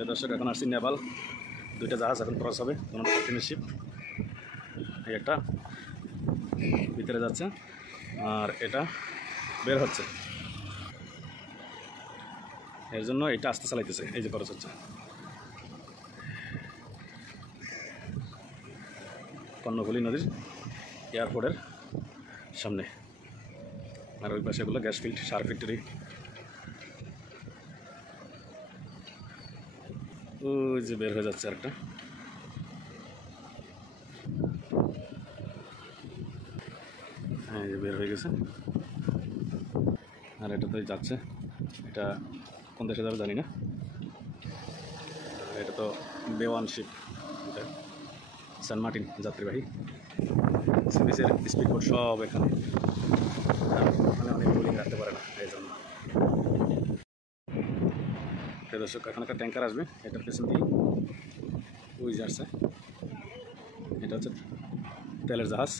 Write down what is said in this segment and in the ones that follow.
দর্শক এখন আসছি নেপাল। দুইটা জাহাজ এখন ক্রস হবে, কোনো পার্টনারশিপ। এই একটা ভিতরে যাচ্ছে আর এটা বের হচ্ছে, এর জন্য এটা আস্তে চালাইতেছে। এই যে খরচ হচ্ছে কর্ণফুলী নদীর এয়ারপোর্টের সামনে, আর ওই পাশে এগুলো গ্যাস ফিল্ড, সার ফ্যাক্টরি। ওই যে বের হয়ে যাচ্ছে আরেকটা। হ্যাঁ, যে বের হয়ে গেছে। আর এটা তো যাচ্ছে, এটা কোন দেশে যাবে জানি না। এটা তো বেওয়ান শিপ, এটা সেন্ট মার্টিন যাত্রীবাহী। সিবিসের স্পিড বোট সব এখানে, ওখানে অনেক বোলিং রাখতে পারে না, এই জন্য। দর্শক এখন একটা ট্যাঙ্কার আসবে, এটার পেছন দিয়ে ওই যে আসছে, এটা হচ্ছে তেলের জাহাজ।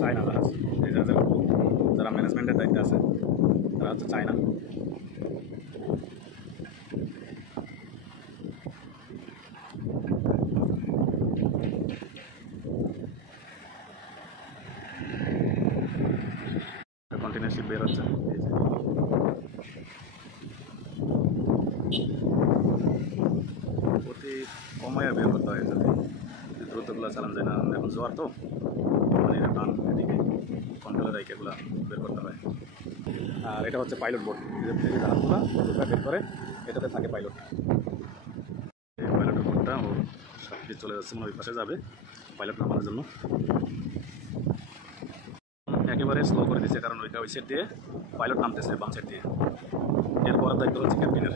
চায়না জাহাজ, এই জাহাজের যারা ম্যানেজমেন্টের দায়িত্বে আছে তারা হচ্ছে চায়না। কন্টেনার শিপ বের হচ্ছে, এই যে অতি কমায় বের করতে হয়, যাতে দ্রুতগুলো চালান যায় না। এখন জোয়ার তো, মানে টান এদিকে কন্ট্রোলের রাইকেগুলো বের করতে হয়। আর এটা হচ্ছে পাইলট বোর্ড, যে জাহাজগুলো বের করে, এটাতে থাকে পাইলট। এই পাইলটের বোর্ডটা ওর সাথে চলে যাচ্ছে, মানে ওই পাশে যাবে পাইলট নামানোর জন্য। একেবারে স্লো করে দিচ্ছে, কারণ ওই সাইড দিয়ে পাইলট নামতেছে বাম সাইড দিয়ে। এরপরের দায়িত্ব হচ্ছে ক্যাপ্টেনের।